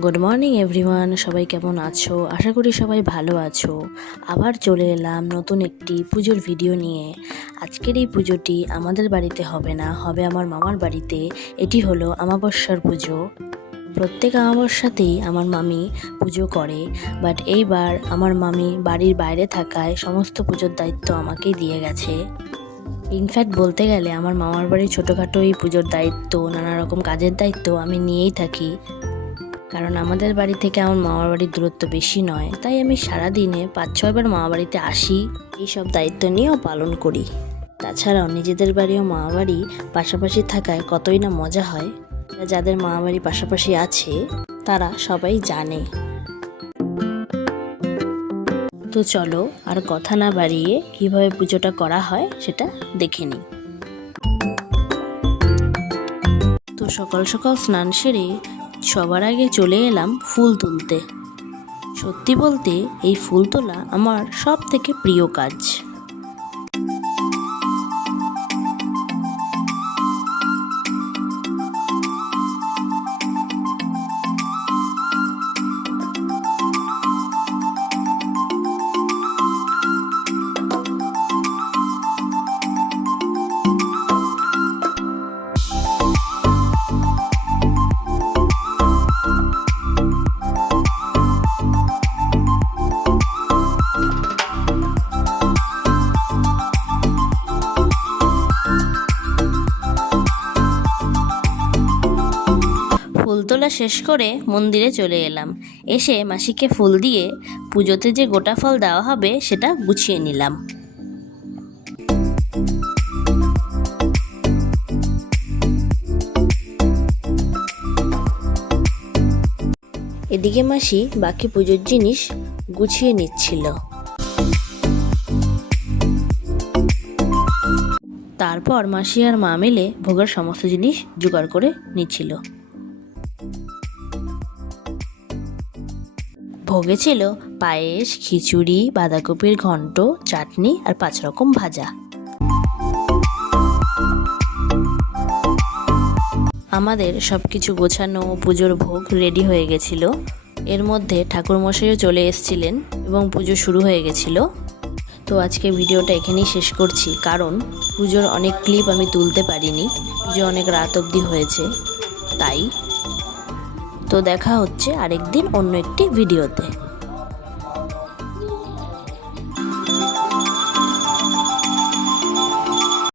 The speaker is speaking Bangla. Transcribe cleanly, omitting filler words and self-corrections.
গুড মর্নিং এভরিওয়ান, সবাই কেমন আছো? আশা করি সবাই ভালো আছো। আবার চলে এলাম নতুন একটি পুজোর ভিডিও নিয়ে। আজকের এই পুজোটি আমাদের বাড়িতে হবে না, হবে আমার মামার বাড়িতে। এটি হলো আমাবস্যার পুজো। প্রত্যেক আমাবস্যাতেই আমার মামি পুজো করে, বাট এইবার আমার মামি বাড়ির বাইরে থাকায় সমস্ত পুজোর দায়িত্ব আমাকেই দিয়ে গেছে। ইনফ্যাক্ট বলতে গেলে আমার মামার বাড়ির ছোটোখাটো এই পুজোর দায়িত্ব, নানা রকম কাজের দায়িত্ব আমি নিয়েই থাকি। কারণ আমাদের বাড়ি থেকে আমার মামার বাড়ির দূরত্ব বেশি নয়, তাই আমি সারাদিনে 5-6 বার মামা বাড়িতে আসি, এইসব দায়িত্ব নিয়েও পালন করি। তাছাড়াও নিজেদের বাড়ি ও মামা বাড়ি পাশাপাশি থাকায় কতই না মজা হয়। যাদের মামা বাড়ি পাশাপাশি আছে তারা সবাই জানে। তো চলো আর কথা না বাড়িয়ে কিভাবে পুজোটা করা হয় সেটা দেখে নিই। তো সকাল সকাল স্নান সেরে সবার আগে চলে এলাম ফুল তুলতে। সত্যি বলতে এই ফুল তোলা আমার সব থেকে প্রিয় কাজ। ফুল তোলা শেষ করে মন্দিরে চলে এলাম। এসে মাসিকে ফুল দিয়ে পুজোতে যে গোটা ফল দেওয়া হবে সেটা গুছিয়ে নিলাম। এদিকে মাসি বাকি পুজোর জিনিস গুছিয়ে নিচ্ছিল। তারপর মাসি আর মা মিলে ভোগের সমস্ত জিনিস জোগাড় করে নিচ্ছিল। ভোগে ছিল পায়েস, খিচুড়ি, বাঁধাকপির ঘন্ট, চাটনি আর 5 রকম ভাজা। আমাদের সব কিছু গোছানো, পুজোর ভোগ রেডি হয়ে গেছিল। এর মধ্যে ঠাকুরমশাইও চলে এসেছিলেন এবং পুজো শুরু হয়ে গেছিল। তো আজকে ভিডিওটা এখানেই শেষ করছি, কারণ পুজোর অনেক ক্লিপ আমি তুলতে পারিনি, পুজো অনেক রাত অবধি হয়েছে তাই। তো দেখা হচ্ছে আরেকদিন অন্য একটি ভিডিওতে।